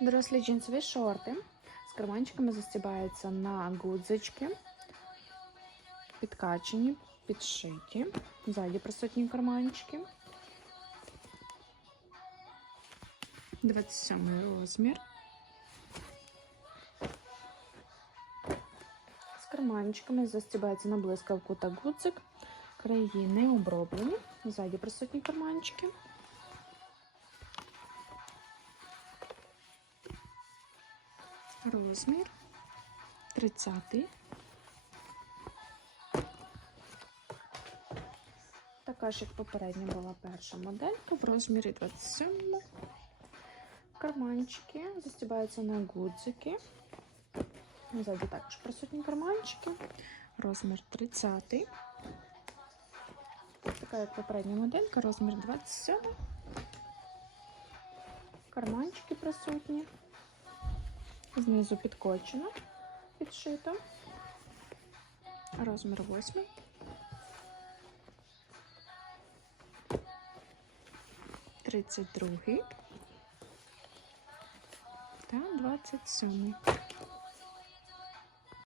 Дорослі джинсові шорти з карманчиками застібаються на гудзички, підкачені, підшиті. Ззаді присутні карманчики. 27 розмір. З карманчиками застібається на блискавку та гудзик. Краї не оброблені. Ззаді присутні карманчики. Розмір 30. Така ж, як попередня була перша моделька в розмірі 27. Карманчики застібаються на гудзики. Ззаді також присутні карманчики. Розмір 30. Така як попередня моделька, розмір 27. Карманчики присутні. Знизу підкочено, підшито. Розмір 8. Тридцять другий та двадцять сьомий.